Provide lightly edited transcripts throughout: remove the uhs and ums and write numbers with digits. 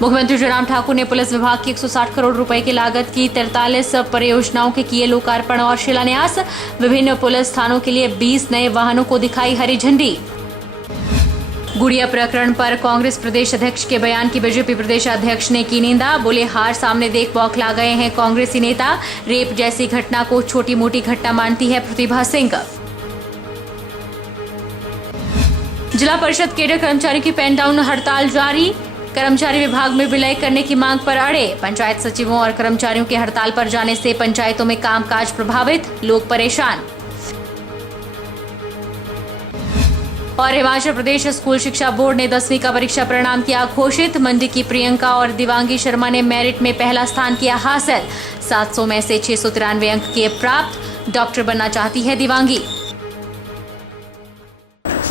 मुख्यमंत्री जयराम ठाकुर ने पुलिस विभाग की 160 करोड़ रुपए की लागत की 43 परियोजनाओं के किए लोकार्पण और शिलान्यास। विभिन्न पुलिस थानों के लिए 20 नए वाहनों को दिखाई हरी झंडी। गुड़िया प्रकरण पर कांग्रेस प्रदेश अध्यक्ष के बयान की बीजेपी प्रदेश अध्यक्ष ने की निंदा। बोले, हार सामने देख बौखला गए हैं कांग्रेसी नेता। रेप जैसी घटना को छोटी मोटी घटना मानती है प्रतिभा सिंह। जिला परिषद केडर कर्मचारियों की पेन डाउन हड़ताल जारी। कर्मचारी विभाग में विलय करने की मांग पर अड़े। पंचायत सचिवों और कर्मचारियों के हड़ताल पर जाने से पंचायतों में कामकाज प्रभावित, लोग परेशान। और हिमाचल प्रदेश स्कूल शिक्षा बोर्ड ने 10वीं का परीक्षा परिणाम किया घोषित। मंडी की प्रियंका और दिवांगी शर्मा ने मेरिट में पहला स्थान किया हासिल। 700 में से 693 अंक किए प्राप्त। डॉक्टर बनना चाहती है दिवांगी।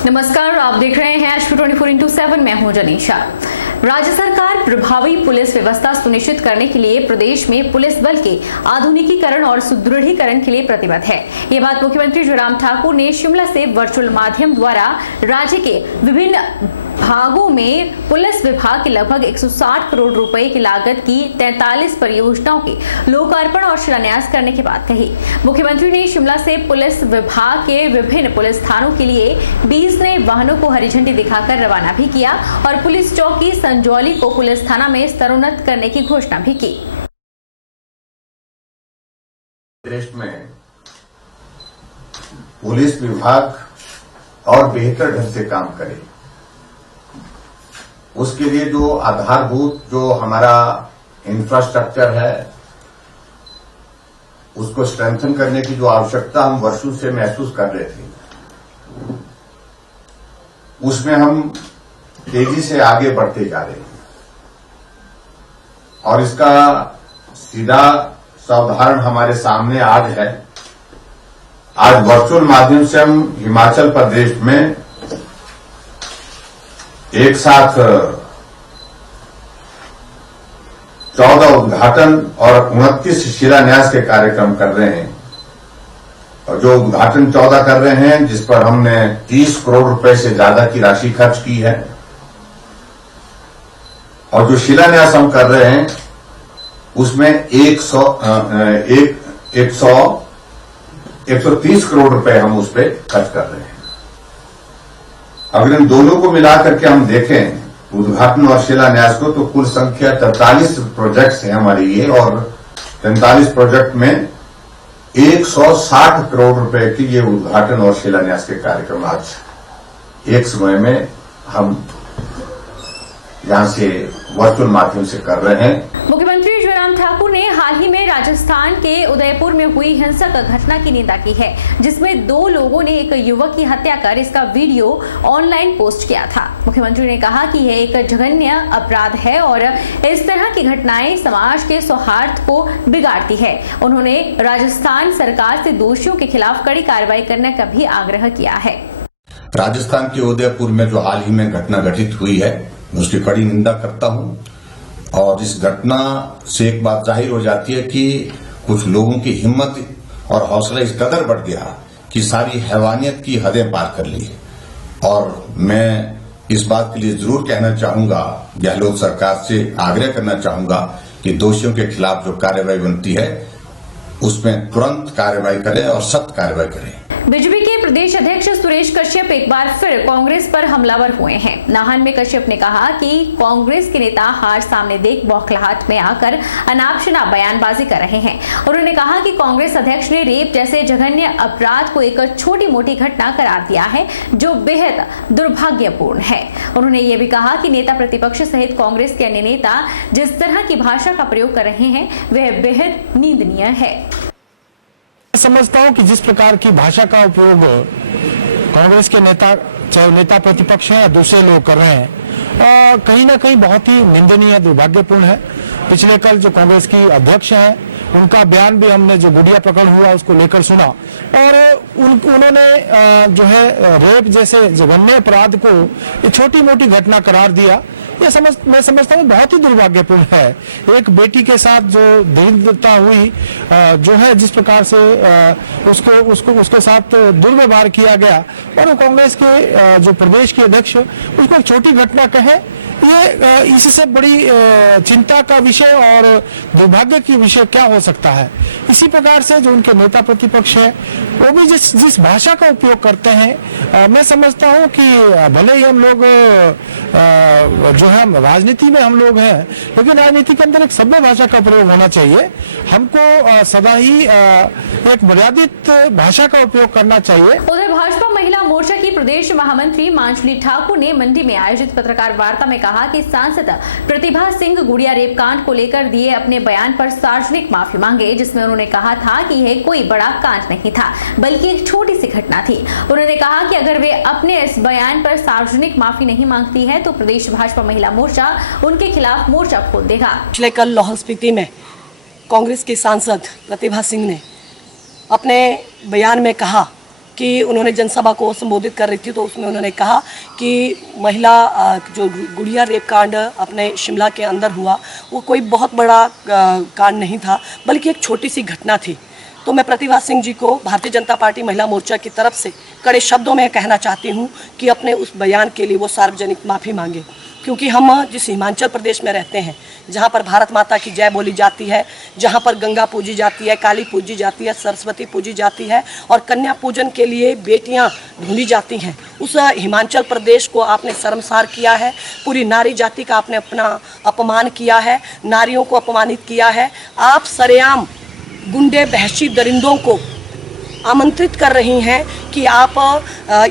नमस्कार, आप देख रहे हैं HP 24x7। मैं हूं जनीशा। राज्य सरकार प्रभावी पुलिस व्यवस्था सुनिश्चित करने के लिए प्रदेश में पुलिस बल के आधुनिकीकरण और सुदृढ़ीकरण के लिए प्रतिबद्ध है। ये बात मुख्यमंत्री जयराम ठाकुर ने शिमला से वर्चुअल माध्यम द्वारा राज्य के विभिन्न भागों में पुलिस विभाग के लगभग 160 करोड़ रुपए की लागत की 43 परियोजनाओं के लोकार्पण और शिलान्यास करने के बाद कही। मुख्यमंत्री ने शिमला से पुलिस विभाग के विभिन्न पुलिस थानों के लिए 20 नए वाहनों को हरी झंडी दिखाकर रवाना भी किया और पुलिस चौकी संजौली को पुलिस थाना में स्तरोन्नत करने की घोषणा भी की। देश में पुलिस विभाग और बेहतर ढंग से काम करे, उसके लिए जो आधारभूत जो हमारा इंफ्रास्ट्रक्चर है उसको स्ट्रेंथन करने की जो आवश्यकता हम वर्षों से महसूस कर रहे थे, उसमें हम तेजी से आगे बढ़ते जा रहे हैं। और इसका सीधा सा उदाहरण हमारे सामने आज है। आज वर्चुअल माध्यम से हम हिमाचल प्रदेश में एक साथ 14 उद्घाटन और 29 शिलान्यास के कार्यक्रम कर रहे हैं। और जो उद्घाटन 14 कर रहे हैं, जिस पर हमने 30 करोड़ रुपए से ज्यादा की राशि खर्च की है, और जो शिलान्यास हम कर रहे हैं उसमें 130 करोड़ रुपए हम उस पर खर्च कर रहे हैं। अगर इन दोनों को मिलाकर के हम देखें उद्घाटन और शिलान्यास को, तो कुल संख्या 43 प्रोजेक्ट्स हैं हमारे ये, और 43 प्रोजेक्ट में 160 करोड़ रुपए की ये उद्घाटन और शिलान्यास के कार्यक्रम आज एक समय में हम यहां से वर्चुअल माध्यम से कर रहे हैं। मुख्यमंत्री जयराम ठाकुर ने हाल ही में राजस्थान के उदयपुर में हुई हिंसक घटना की निंदा की है, जिसमें 2 लोगों ने एक युवक की हत्या कर इसका वीडियो ऑनलाइन पोस्ट किया था। मुख्यमंत्री ने कहा कि यह एक जघन्य अपराध है और इस तरह की घटनाएं समाज के सौहार्द को बिगाड़ती है। उन्होंने राजस्थान सरकार से दोषियों के खिलाफ कड़ी कार्रवाई करने का भी आग्रह किया है। राजस्थान के उदयपुर में जो हाल ही में घटना घटित हुई है, उसकी कड़ी निंदा करता हूं। और इस घटना से एक बात जाहिर हो जाती है कि कुछ लोगों की हिम्मत और हौसला इस कदर बढ़ गया कि सारी हैवानियत की हदें पार कर ली। और मैं इस बात के लिए जरूर कहना चाहूंगा, गहलोत सरकार से आग्रह करना चाहूंगा कि दोषियों के खिलाफ जो कार्रवाई बनती है उसमें तुरंत कार्रवाई करें और सख्त कार्रवाई करें। बीजेपी के प्रदेश अध्यक्ष सुरेश कश्यप एक बार फिर कांग्रेस पर हमलावर हुए हैं। नाहन में कश्यप ने कहा कि कांग्रेस के नेता हार सामने देख बौखलाहट में आकर अनाप शनाप बयानबाजी कर रहे हैं। उन्होंने कहा कि कांग्रेस अध्यक्ष ने रेप जैसे जघन्य अपराध को एक छोटी मोटी घटना करार दिया है, जो बेहद दुर्भाग्यपूर्ण है। उन्होंने ये भी कहा कि नेता प्रतिपक्ष सहित कांग्रेस के अन्य नेता जिस तरह की भाषा का प्रयोग कर रहे हैं वह बेहद निंदनीय है। समझता हूं कि जिस प्रकार की भाषा का उपयोग कांग्रेस के नेता, चाहे नेता प्रतिपक्ष हैं या दूसरे लोग कर रहे हैं, कहीं ना कहीं बहुत ही निंदनीय, दुर्भाग्यपूर्ण है। पिछले कल जो कांग्रेस की अध्यक्ष हैं, उनका बयान भी हमने जो गुड़िया प्रकरण हुआ उसको लेकर सुना, और उन्होंने जो है रेप जैसे जघन्य अपराध को छोटी मोटी घटना करार दिया। मैं समझता हूँ बहुत ही दुर्भाग्यपूर्ण है। एक बेटी के साथ जो दरिद्रता हुई, जो है जिस प्रकार से उसके साथ दुर्व्यवहार किया गया, और कांग्रेस के जो प्रदेश के अध्यक्ष उसको एक छोटी घटना कहे, ये इससे बड़ी चिंता का विषय और दुर्भाग्य की विषय क्या हो सकता है। इसी प्रकार से जो उनके नेता प्रतिपक्ष है वो भी जिस भाषा का उपयोग करते हैं, मैं समझता हूँ कि भले ही हम लोग जो है राजनीति में हम लोग हैं, लेकिन राजनीति के अंदर एक सभ्य भाषा का प्रयोग होना चाहिए। हमको सदा ही एक मर्यादित भाषा का उपयोग करना चाहिए। उधर भाजपा महिला मोर्चा की प्रदेश महामंत्री मांझली ठाकुर ने मंडी में आयोजित पत्रकार वार्ता में कहा कि सांसद प्रतिभा सिंह गुड़िया रेप कांड को लेकर दिए अपने बयान पर सार्वजनिक माफी मांगे, जिसमें उन्होंने कहा था कि यह कोई बड़ा कांड नहीं था बल्कि एक छोटी सी घटना थी। उन्होंने कहा कि अगर वे अपने इस बयान पर सार्वजनिक माफी नहीं मांगती है तो प्रदेश भाजपा महिला मोर्चा उनके खिलाफ मोर्चा खोल देगा। पिछले कल लाहौल स्पीति में कांग्रेस की सांसद प्रतिभा सिंह ने अपने बयान में कहा कि उन्होंने जनसभा को संबोधित कर रही थी, तो उसमें उन्होंने कहा कि महिला जो गुड़िया रेप कांड अपने शिमला के अंदर हुआ वो कोई बहुत बड़ा कांड नहीं था बल्कि एक छोटी सी घटना थी। तो मैं प्रतिभा सिंह जी को भारतीय जनता पार्टी महिला मोर्चा की तरफ से कड़े शब्दों में कहना चाहती हूँ कि अपने उस बयान के लिए वो सार्वजनिक माफ़ी मांगे, क्योंकि हम जिस हिमाचल प्रदेश में रहते हैं जहाँ पर भारत माता की जय बोली जाती है, जहाँ पर गंगा पूजी जाती है, काली पूजी जाती है, सरस्वती पूजी जाती है और कन्या पूजन के लिए बेटियाँ ढूंढी जाती हैं, उस हिमाचल प्रदेश को आपने शर्मसार किया है। पूरी नारी जाति का आपने अपना अपमान किया है, नारियों को अपमानित किया है। आप सरेआम गुंडे बहशी दरिंदों को आमंत्रित कर रही हैं कि आप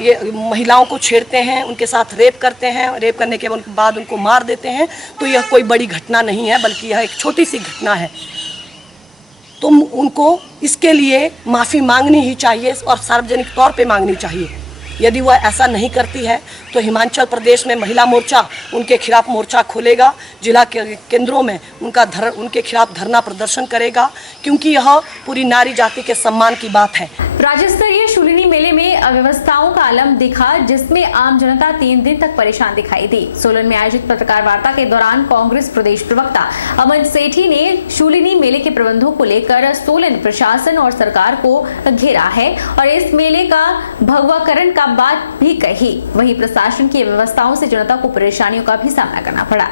ये महिलाओं को छेड़ते हैं, उनके साथ रेप करते हैं, रेप करने के बाद उनको मार देते हैं। तो यह कोई बड़ी घटना नहीं है बल्कि यह एक छोटी सी घटना है। तो उनको इसके लिए माफ़ी मांगनी ही चाहिए और सार्वजनिक तौर पे मांगनी चाहिए। यदि वह ऐसा नहीं करती है तो हिमाचल प्रदेश में महिला मोर्चा उनके खिलाफ मोर्चा खोलेगा, जिला केंद्रों में उनके खिलाफ धरना प्रदर्शन करेगा, क्योंकि यह पूरी नारी जाति के सम्मान की बात है। राज्य स्तरीय शूलिनी मेले में अव्यवस्थाओं का आलम दिखा, जिसमें आम जनता 3 दिन तक परेशान दिखाई दी। सोलन में आयोजित पत्रकार वार्ता के दौरान कांग्रेस प्रदेश प्रवक्ता अमन सेठी ने शूलिनी मेले के प्रबंधों को लेकर सोलन प्रशासन और सरकार को घेरा है और इस मेले का भगवाकरण का बात भी कही। वहीं प्रशासन की व्यवस्थाओं से जनता को परेशानियों का भी सामना करना पड़ा।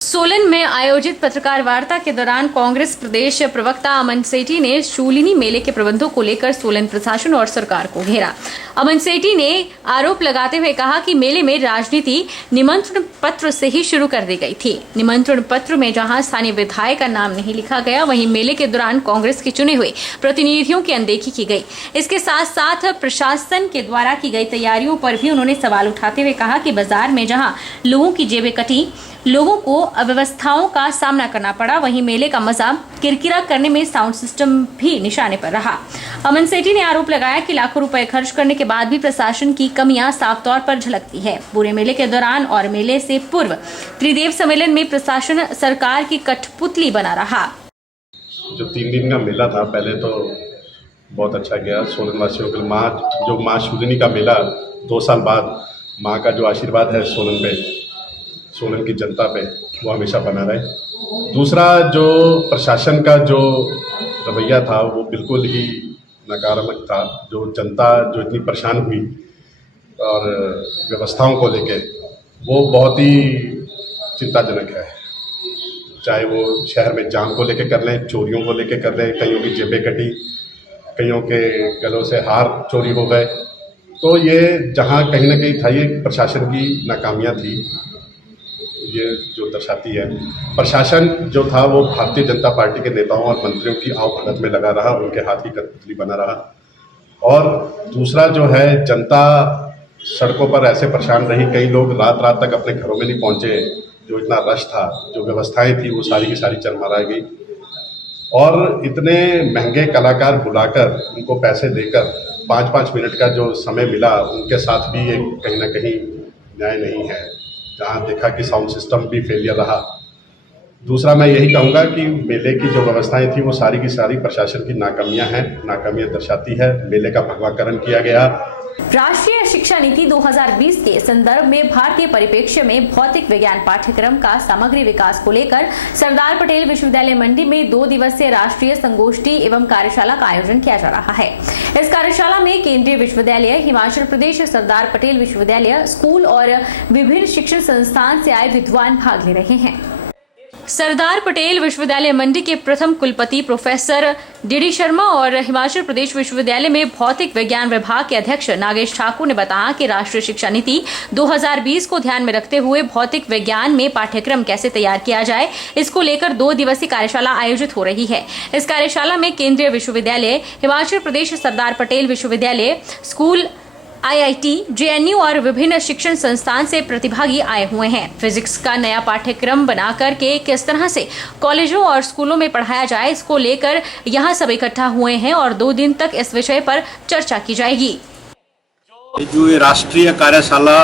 सोलन में आयोजित पत्रकार वार्ता के दौरान कांग्रेस प्रदेश प्रवक्ता अमन सेठी ने शूलिनी मेले के प्रबंधों को लेकर सोलन प्रशासन और सरकार को घेरा। अमन सेठी ने आरोप लगाते हुए कहा कि मेले में राजनीति निमंत्रण पत्र से ही शुरू कर दी गई थी। निमंत्रण पत्र में जहां स्थानीय विधायक का नाम नहीं लिखा गया, वहीं मेले के दौरान कांग्रेस के चुने हुए प्रतिनिधियों की अनदेखी की गई। इसके साथ साथ प्रशासन के द्वारा की गई तैयारियों पर भी उन्होंने सवाल उठाते हुए कहा कि बाजार में जहां लोगों की जेबें कटी, लोगों को अव्यवस्थाओं का सामना करना पड़ा, वहीं मेले का मजा किरकिरा करने में साउंड सिस्टम भी निशाने पर रहा। अमन सेठी ने आरोप लगाया कि लाखों रुपए खर्च करने के बाद भी प्रशासन की कमियां साफ तौर पर झलकती है। पूरे मेले के दौरान और मेले से पूर्व त्रिदेव सम्मेलन में प्रशासन सरकार की कठपुतली बना रहा। जो 3 दिन का मेला था, पहले तो बहुत अच्छा गया। सोलन वासियों के माँ शूलिनी का मेला 2 साल बाद माँ का जो आशीर्वाद है सोलन पे, सोलन की जनता पे, वो हमेशा बना रहे। दूसरा, जो प्रशासन का जो रवैया था वो बिल्कुल ही नकारात्मक था। जो जनता जो इतनी परेशान हुई और व्यवस्थाओं को लेके, वो बहुत ही चिंताजनक है। चाहे वो शहर में जाम को लेके कर लें, चोरियों को लेके कर लें, कईयों की जेबें कटी, कईयों के गलों से हार चोरी हो गए। तो ये जहाँ कहीं ना कहीं था, ये प्रशासन की नाकामियाँ थी, ये जो दर्शाती है। प्रशासन जो था वो भारतीय जनता पार्टी के नेताओं और मंत्रियों की आवभगत में लगा रहा, उनके हाथ की कठपुतली बना रहा। और दूसरा जो है, जनता सड़कों पर ऐसे परेशान रही, कई लोग रात रात तक अपने घरों में नहीं पहुंचे। जो इतना रश था, जो व्यवस्थाएं थी, वो सारी की सारी चरमरा गई। और इतने महंगे कलाकार बुलाकर उनको पैसे देकर 5-5 मिनट का जो समय मिला, उनके साथ भी एक कहीं ना कहीं न्याय नहीं है। जहाँ देखा कि साउंड सिस्टम भी फेलियर रहा। दूसरा, मैं यही कहूँगा कि मेले की जो व्यवस्थाएं थी वो सारी की सारी प्रशासन की नाकामियाँ हैं, नाकामियाँ दर्शाती है। मेले का भगवाकरण किया गया। राष्ट्रीय शिक्षा नीति 2020 के संदर्भ में भारतीय परिप्रेक्ष्य में भौतिक विज्ञान पाठ्यक्रम का समग्र विकास को लेकर सरदार पटेल विश्वविद्यालय मंडी में 2 दिवसीय राष्ट्रीय संगोष्ठी एवं कार्यशाला का आयोजन किया जा रहा है। इस कार्यशाला में केंद्रीय विश्वविद्यालय, हिमाचल प्रदेश सरदार पटेल विश्वविद्यालय, स्कूल और विभिन्न शिक्षण संस्थान से आए विद्वान भाग ले रहे हैं। सरदार पटेल विश्वविद्यालय मंडी के प्रथम कुलपति प्रोफेसर डी शर्मा और हिमाचल प्रदेश विश्वविद्यालय में भौतिक विज्ञान विभाग के अध्यक्ष नागेश ठाकुर ने बताया कि राष्ट्रीय शिक्षा नीति 2020 को ध्यान में रखते हुए भौतिक विज्ञान में पाठ्यक्रम कैसे तैयार किया जाए, इसको लेकर 2 दिवसीय कार्यशाला आयोजित हो रही है। इस कार्यशाला में केंद्रीय विश्वविद्यालय, हिमाचल प्रदेश सरदार पटेल विश्वविद्यालय, स्कूल, IIT, JNU और विभिन्न शिक्षण संस्थान से प्रतिभागी आए हुए हैं। फिजिक्स का नया पाठ्यक्रम बनाकर के किस तरह से कॉलेजों और स्कूलों में पढ़ाया जाए, इसको लेकर यहाँ सब इकट्ठा हुए हैं और 2 दिन तक इस विषय पर चर्चा की जाएगी। जो ये राष्ट्रीय कार्यशाला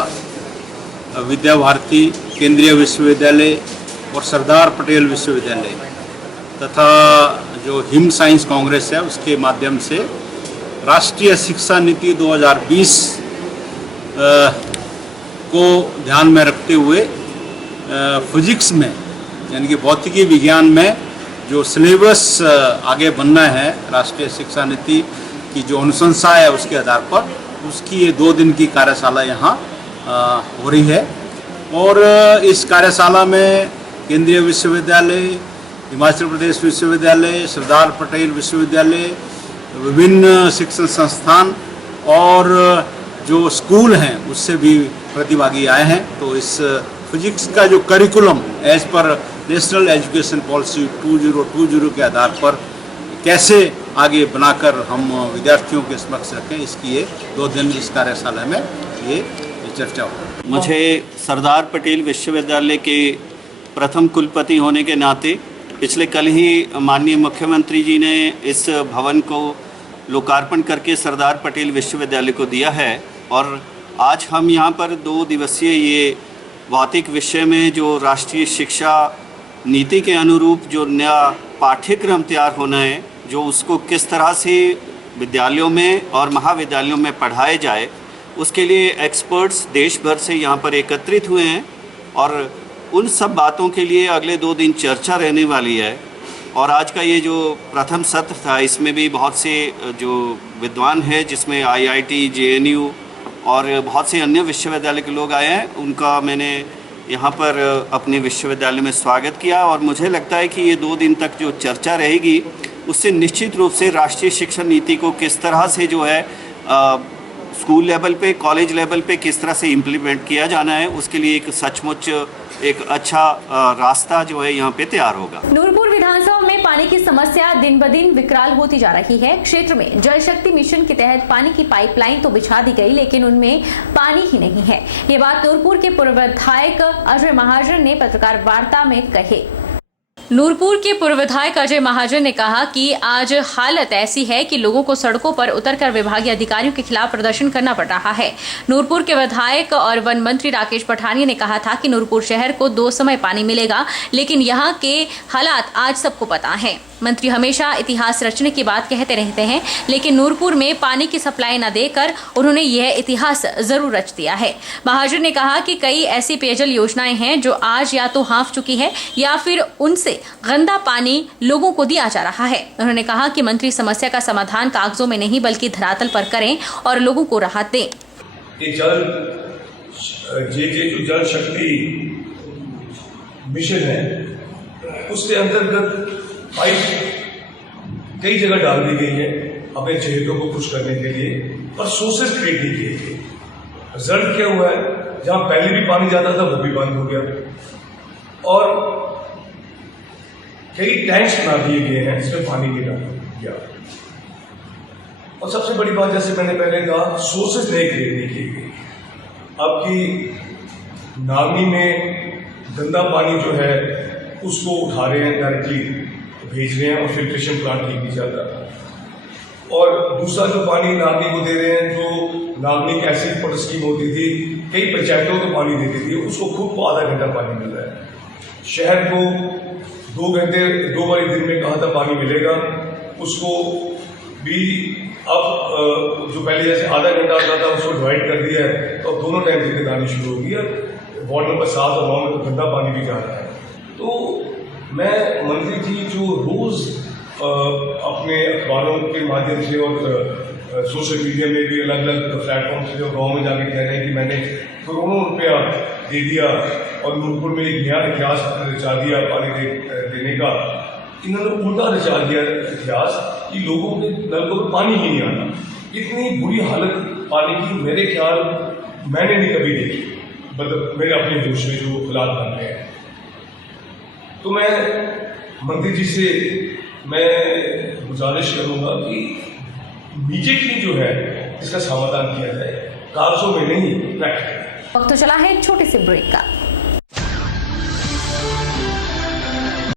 विद्या भारती, केंद्रीय विश्वविद्यालय और सरदार पटेल विश्वविद्यालय तथा जो हिम साइंस कांग्रेस है उसके माध्यम से राष्ट्रीय शिक्षा नीति 2020 को ध्यान में रखते हुए फिजिक्स में यानी कि भौतिकी विज्ञान में जो सिलेबस आगे बनना है, राष्ट्रीय शिक्षा नीति की जो अनुशंसा है उसके आधार पर उसकी ये 2 दिन की कार्यशाला यहाँ हो रही है। और इस कार्यशाला में केंद्रीय विश्वविद्यालय, हिमाचल प्रदेश विश्वविद्यालय, सरदार पटेल विश्वविद्यालय, विभिन्न शिक्षण संस्थान और जो स्कूल हैं उससे भी प्रतिभागी आए हैं। तो इस फिजिक्स का जो curriculum as per national education policy 2020 के आधार पर कैसे आगे बनाकर हम विद्यार्थियों के समक्ष रखें, इसकी ये 2 दिन इस कार्यशाला में ये चर्चा हो। मुझे सरदार पटेल विश्वविद्यालय के प्रथम कुलपति होने के नाते पिछले कल ही माननीय मुख्यमंत्री जी ने इस भवन को लोकार्पण करके सरदार पटेल विश्वविद्यालय को दिया है और आज हम यहाँ पर 2 दिवसीय ये भौतिक विषय में जो राष्ट्रीय शिक्षा नीति के अनुरूप जो नया पाठ्यक्रम तैयार होना है, जो उसको किस तरह से विद्यालयों में और महाविद्यालयों में पढ़ाया जाए, उसके लिए एक्सपर्ट्स देश भर से यहाँ पर एकत्रित हुए हैं और उन सब बातों के लिए अगले 2 दिन चर्चा रहने वाली है। और आज का ये जो प्रथम सत्र था इसमें भी बहुत से जो विद्वान हैं, जिसमें IIT, JNU और बहुत से अन्य विश्वविद्यालय के लोग आए हैं, उनका मैंने यहाँ पर अपने विश्वविद्यालय में स्वागत किया। और मुझे लगता है कि ये 2 दिन तक जो चर्चा रहेगी उससे निश्चित रूप से राष्ट्रीय शिक्षा नीति को किस तरह से जो है स्कूल लेवल पे, कॉलेज लेवल पे किस तरह से इम्प्लीमेंट किया जाना है, उसके लिए एक सचमुच एक अच्छा रास्ता जो है यहाँ पे तैयार होगा। नूरपुर विधानसभा में पानी की समस्या दिन ब दिन विकराल होती जा रही है। क्षेत्र में जल शक्ति मिशन के तहत पानी की पाइपलाइन तो बिछा दी गई, लेकिन उनमें पानी ही नहीं है। ये बात नूरपुर के पूर्व विधायक अजय महाजन ने पत्रकार वार्ता में कही। नूरपुर के पूर्व विधायक अजय महाजन ने कहा कि आज हालत ऐसी है कि लोगों को सड़कों पर उतरकर विभागीय अधिकारियों के खिलाफ प्रदर्शन करना पड़ रहा है। नूरपुर के विधायक और वन मंत्री राकेश पठानिया ने कहा था कि नूरपुर शहर को 2 समय पानी मिलेगा, लेकिन यहाँ के हालात आज सबको पता है। मंत्री हमेशा इतिहास रचने की बात कहते रहते हैं, लेकिन नूरपुर में पानी की सप्लाई न देकर उन्होंने यह इतिहास जरूर रच दिया है। महाजन ने कहा कि कई ऐसी पेयजल योजनाएं हैं जो आज या तो हाँफ चुकी है या फिर उनसे गंदा पानी लोगों को दिया जा रहा है। उन्होंने कहा कि मंत्री समस्या का समाधान कागजों में नहीं बल्कि धरातल पर करें और लोगों को राहत दें। जो जल शक्ति मिशन है उसके अंतर्गत पाइप कई जगह डाल दी गई है अपने चहेतों को खुश करने के लिए, पर सोर्सेस क्रिएट नहीं किए गए। रिजल्ट क्या हुआ है, जहां पहले भी पानी जाता था वो भी बंद हो गया और कई टैंक्स बना दिए गए हैं जिसमें पानी नहीं डाला गया। और सबसे बड़ी बात, जैसे मैंने पहले कहा, सोर्सेस नए क्रिएट नहीं किए गए। आपकी नागनी में गंदा पानी जो है उसको उठा रहे हैं, डायरेक्टली भेज रहे हैं और फिल्ट्रेशन प्लांट ठीक नहीं जाता। और दूसरा जो पानी नागनी को दे रहे हैं, जो नागनी की एसिड वाटर स्कीम होती थी, कई पंचायतों को पानी देती थी, उसको खुद को आधा घंटा पानी मिल रहा है। शहर को 2 घंटे 2 बार दिन में कहा था पानी मिलेगा, उसको भी अब जो पहले जैसे आधा घंटा आता था उसको डिवाइड कर दिया है, तो अब दोनों टाइम दिक्कत आनी शुरू हो गई है। वार्ड नंबर 7 और 9 में तो गंदा पानी भी जा रहा है। तो मैं मंत्री जी जो रोज अपने अखबारों के माध्यम से और सोशल मीडिया में भी अलग अलग प्लेटफॉर्म से गाँव में जाके कह रहे हैं कि मैंने करोड़ों रुपया दे दिया और नूरपुर में एक नया इतिहास रचा दिया पानी देने का, इन्होंने उल्टा रचा दिया इतिहास कि लोगों के नलकों में पानी ही नहीं आता। इतनी बुरी हालत पानी की मेरे ख्याल मैंने नहीं कभी देखी, मतलब मेरे अपने होश में जो हालात बन रहे हैं। तो मैं मंत्री जी से मैं गुजारिश करूंगा कि इमीडिएटली जो है इसका समाधान किया जाए, कागजों में नहीं, प्रैक्टिकल। वक्त तो चला है एक छोटे से ब्रेक का।